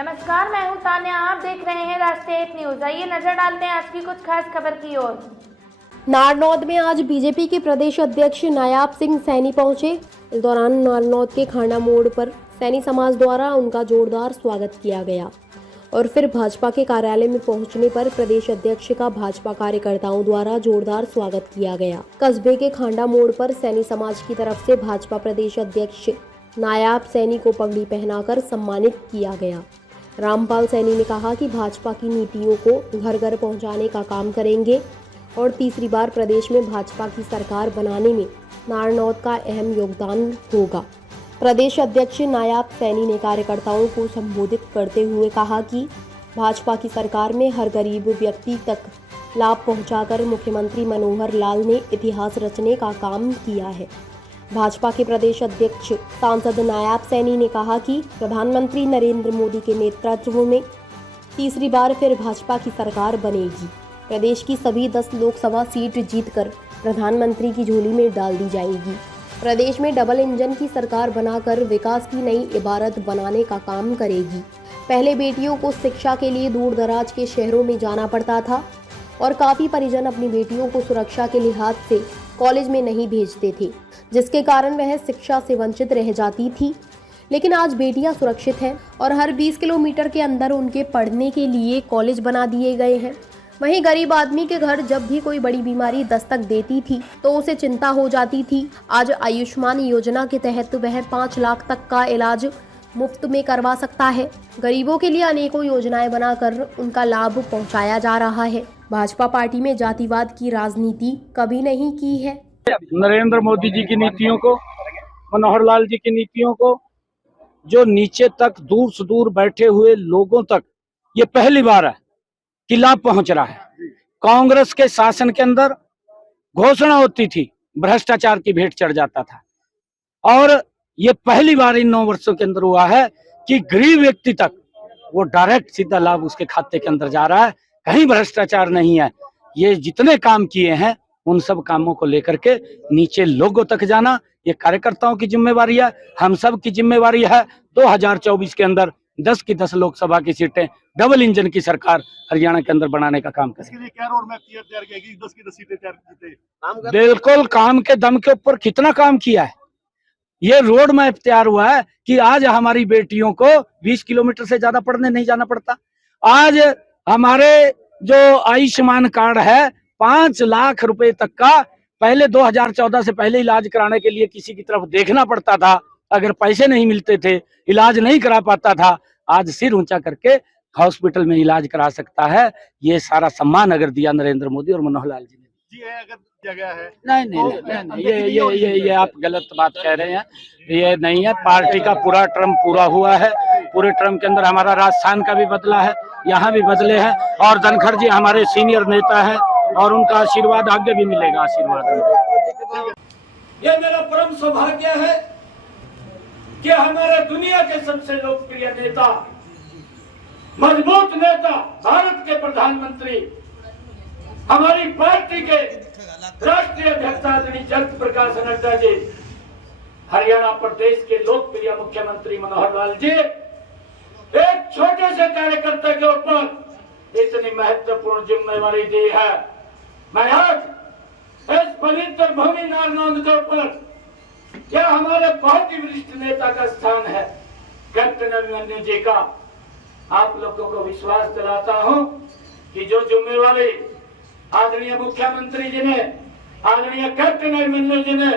नमस्कार, मैं हूं तान्या। आप देख रहे हैं राष्ट्रीय एक न्यूज। आइए नजर डालते हैं आज की कुछ खास खबर की ओर। नारनौद में आज बीजेपी के प्रदेश अध्यक्ष नायाब सिंह सैनी पहुंचे। इस दौरान नारनौद के खांडा मोड़ पर सैनी समाज द्वारा उनका जोरदार स्वागत किया गया और फिर भाजपा के कार्यालय में पहुंचने पर प्रदेश अध्यक्ष का भाजपा कार्यकर्ताओं द्वारा जोरदार स्वागत किया गया। कस्बे के खांडा मोड़ पर सैनी समाज की तरफ से भाजपा प्रदेश अध्यक्ष नायाब सैनी को पगड़ी पहनाकर सम्मानित किया गया। रामपाल सैनी ने कहा कि भाजपा की नीतियों को घर घर पहुंचाने का काम करेंगे और तीसरी बार प्रदेश में भाजपा की सरकार बनाने में नारनौद का अहम योगदान होगा। प्रदेश अध्यक्ष नायाब सैनी ने कार्यकर्ताओं को संबोधित करते हुए कहा कि भाजपा की सरकार में हर गरीब व्यक्ति तक लाभ पहुंचाकर मुख्यमंत्री मनोहर लाल ने इतिहास रचने का काम किया है। भाजपा के प्रदेश अध्यक्ष सांसद नायाब सैनी ने कहा कि प्रधानमंत्री नरेंद्र मोदी के नेतृत्व में तीसरी बार फिर भाजपा की सरकार बनेगी। प्रदेश की सभी 10 लोकसभा सीट जीतकर प्रधानमंत्री की झोली में डाल दी जाएगी। प्रदेश में डबल इंजन की सरकार बनाकर विकास की नई इबारत बनाने का काम करेगी। पहले बेटियों को शिक्षा के लिए दूर दराज के शहरों में जाना पड़ता था और काफ़ी परिजन अपनी बेटियों को सुरक्षा के लिहाज से कॉलेज में नहीं भेजते थे, जिसके कारण वह शिक्षा से वंचित रह जाती थी। लेकिन आज बेटियां सुरक्षित हैं और हर 20 किलोमीटर के अंदर उनके पढ़ने के लिए कॉलेज बना दिए गए हैं। वहीं गरीब आदमी के घर जब भी कोई बड़ी बीमारी दस्तक देती थी तो उसे चिंता हो जाती थी। आज आयुष्मान योजना के तहत वह 5 लाख तक का इलाज मुफ्त में करवा सकता है। गरीबों के लिए अनेकों योजनाएं बनाकर उनका लाभ पहुंचाया जा रहा है। भाजपा पार्टी में जातिवाद की राजनीति कभी नहीं की है। नरेंद्र मोदी जी की नीतियों को, मनोहर लाल जी की नीतियों को, जो नीचे तक दूर से दूर बैठे हुए लोगों तक ये पहली बार है कि लाभ पहुंच रहा है। कांग्रेस के शासन के अंदर घोषणा होती थी, भ्रष्टाचार की भेंट चढ़ जाता था, और ये पहली बार इन 9 वर्षों के अंदर हुआ है कि गरीब व्यक्ति तक वो डायरेक्ट सीधा लाभ उसके खाते के अंदर जा रहा है। कहीं भ्रष्टाचार नहीं है। ये जितने काम किए हैं उन सब कामों को लेकर के नीचे लोगों तक जाना ये कार्यकर्ताओं की जिम्मेवारी है, हम सब की जिम्मेवारी है। 2024 के अंदर 10 की 10 लोकसभा की सीटें डबल इंजन की सरकार हरियाणा के अंदर बनाने का काम करें। इसके लिए क्या रोड मैप तैयार किया कि 10 की 10 सीटें तैयार की? बिल्कुल, काम के दम के ऊपर कितना काम किया है। ये रोड मैप तैयार हुआ है कि आज हमारी बेटियों को 20 किलोमीटर से ज्यादा पढ़ने नहीं जाना पड़ता। आज हमारे जो आयुष्मान कार्ड है 5 लाख रुपए तक का, पहले 2014 से पहले इलाज कराने के लिए किसी की तरफ देखना पड़ता था, अगर पैसे नहीं मिलते थे इलाज नहीं करा पाता था। आज सिर ऊंचा करके हॉस्पिटल में इलाज करा सकता है। ये सारा सम्मान अगर दिया नरेंद्र मोदी और मनोहर लाल जी ने जी है, अगर जगह है नहीं, ये आप गलत बात कह रहे हैं। ये नहीं है। पार्टी का पूरा टर्म पूरा हुआ है। पूरे टर्म के अंदर हमारा राजस्थान का भी बदला है, यहाँ भी बदले हैं, और धनखड़ जी हमारे सीनियर नेता हैं और उनका आशीर्वाद आगे भी मिलेगा। आशीर्वाद ये मेरा परम सौभाग्य है कि हमारे दुनिया के सबसे लोकप्रिय नेता, मजबूत नेता, भारत के प्रधानमंत्री, हमारी पार्टी के राष्ट्रीय अध्यक्ष आदरणीय जगत प्रकाश नड्डा जी, हरियाणा प्रदेश के लोकप्रिय मुख्यमंत्री मनोहर लाल जी एक छोटे से कार्यकर्ता के ऊपर इतनी महत्वपूर्ण जिम्मेवारी दी है। मैं आज इस पवित्र भूमि नारनौद के ऊपर, क्या हमारे बहुत ही वरिष्ठ नेता का स्थान है, कैप्टन अभिमन्यु जी का, आप लोगों को विश्वास दिलाता हूं कि जो जिम्मेवारी आदरणीय मुख्यमंत्री जी ने, आदरणीय कैप्टन अभिमन्यु जी ने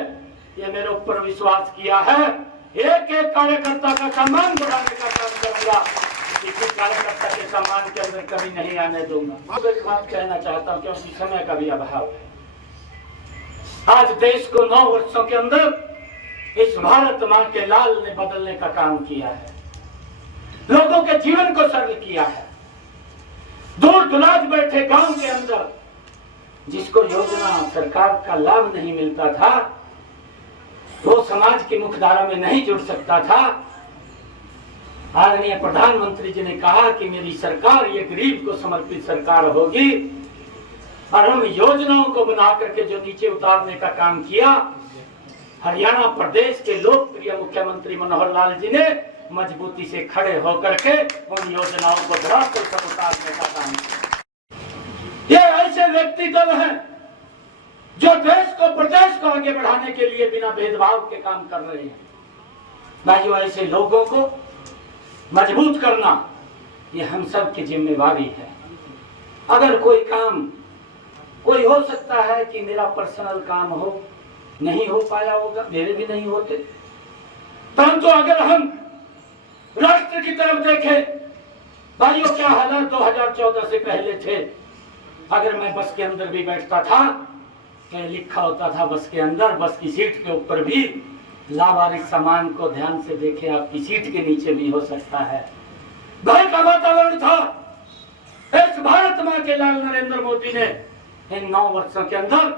ये मेरे ऊपर विश्वास किया है, एक एक कार्यकर्ता का सम्मान बढ़ाने का काम करूंगा। किसी कार्यकर्ता के सम्मान के अंदर कभी नहीं आने दूंगा। अब एक बात कहना चाहता हूं क्योंकि समय का भी अभाव है। आज देश को 9 वर्षों के अंदर इस भारत मां के लाल ने बदलने का काम किया है, लोगों के जीवन को सरल किया है। दूर दुराज बैठे गांव के अंदर जिसको योजना सरकार का लाभ नहीं मिलता था, वो समाज की मुख्यधारा में नहीं जुड़ सकता था, आदरणीय प्रधानमंत्री जी ने कहा कि मेरी सरकार ये गरीब को समर्पित सरकार होगी, और हम योजनाओं को बना करके जो नीचे उतारने का काम किया, हरियाणा प्रदेश के लोकप्रिय मुख्यमंत्री मनोहर लाल जी ने मजबूती से खड़े होकर के उन योजनाओं को धरातल तक उतारने का काम किया। ये ऐसे व्यक्तित्व हैं जो देश को प्रदेश को आगे बढ़ाने के लिए बिना भेदभाव के काम कर रहे हैं। भाइयों, ऐसे लोगों को मजबूत करना ये हम सब की जिम्मेवारी है। अगर कोई काम कोई हो सकता है कि मेरा पर्सनल काम हो, नहीं हो पाया होगा, मेरे भी नहीं होते, परंतु अगर हम राष्ट्र की तरफ देखें, भाइयों क्या हालात 2014 से पहले थे। अगर मैं बस के अंदर भी बैठता था तो लिखा होता था बस के अंदर, बस की सीट के ऊपर भी लावारिस सामान को ध्यान से देखें, आपकी सीट के नीचे भी हो सकता है। भय का वातावरण था। इस भारत मां के लाल नरेंद्र मोदी ने इन 9 वर्षों के अंदर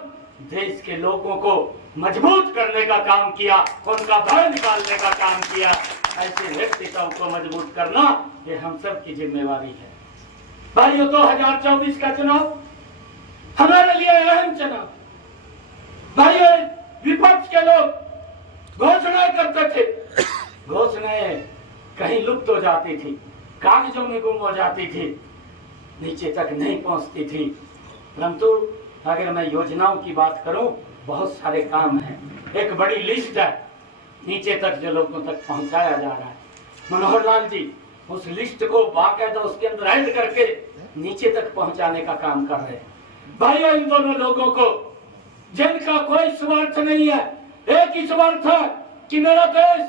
देश के लोगों को मजबूत करने का काम किया, उनका भय निकालने का काम किया। ऐसे व्यक्तित्व को मजबूत करना ये हम सब की जिम्मेवारी है। भाइयों, 2024 का चुनाव हमारे लिए अहम चुनाव। भाइयों, विपक्ष के लोग घोषणाएं करते थे, घोषणाएं कहीं लुप्त हो जाती थी, कागजों में गुम हो जाती थी, नीचे तक नहीं पहुंचती थी। परंतु अगर मैं योजनाओं की बात करूं, बहुत सारे काम हैं, एक बड़ी लिस्ट है नीचे तक जो लोगों तक पहुंचाया जा रहा है। मनोहर लाल जी उस लिस्ट को बाकायदा उसके अंदर ऐड करके नीचे तक पहुंचाने का काम कर रहे हैं। भाइयों, इन दोनों लोगों को जिनका कोई स्वार्थ नहीं है, एक ही स्वार्थ है कि मेरा देश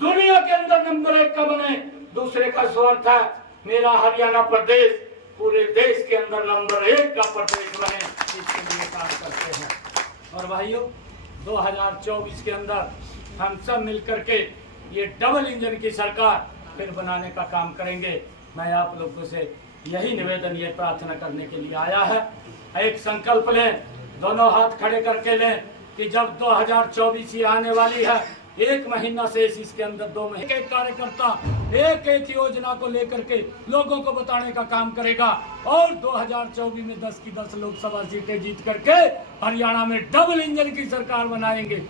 दुनिया के अंदर नंबर 1 का बने। दूसरे का स्वार्थ है मेरा हरियाणा प्रदेश पूरे देश के अंदर नंबर 1 का प्रदेश बने, इसके लिए काम करते हैं। और भाइयों, 2024 के अंदर हम सब मिलकर के ये डबल इंजन की सरकार फिर बनाने का काम करेंगे। मैं आप लोगों से यही निवेदन, ये प्रार्थना करने के लिए आया है। एक संकल्प लें, दोनों हाथ खड़े करके लें कि जब 2024 ही आने वाली है, 1 महीना से इसके अंदर 2 महीने एक कार्यकर्ता एक योजना को लेकर के लोगों को बताने का काम करेगा और 2024 में 10 की 10 लोकसभा सीटें जीत करके हरियाणा में डबल इंजन की सरकार बनाएंगे।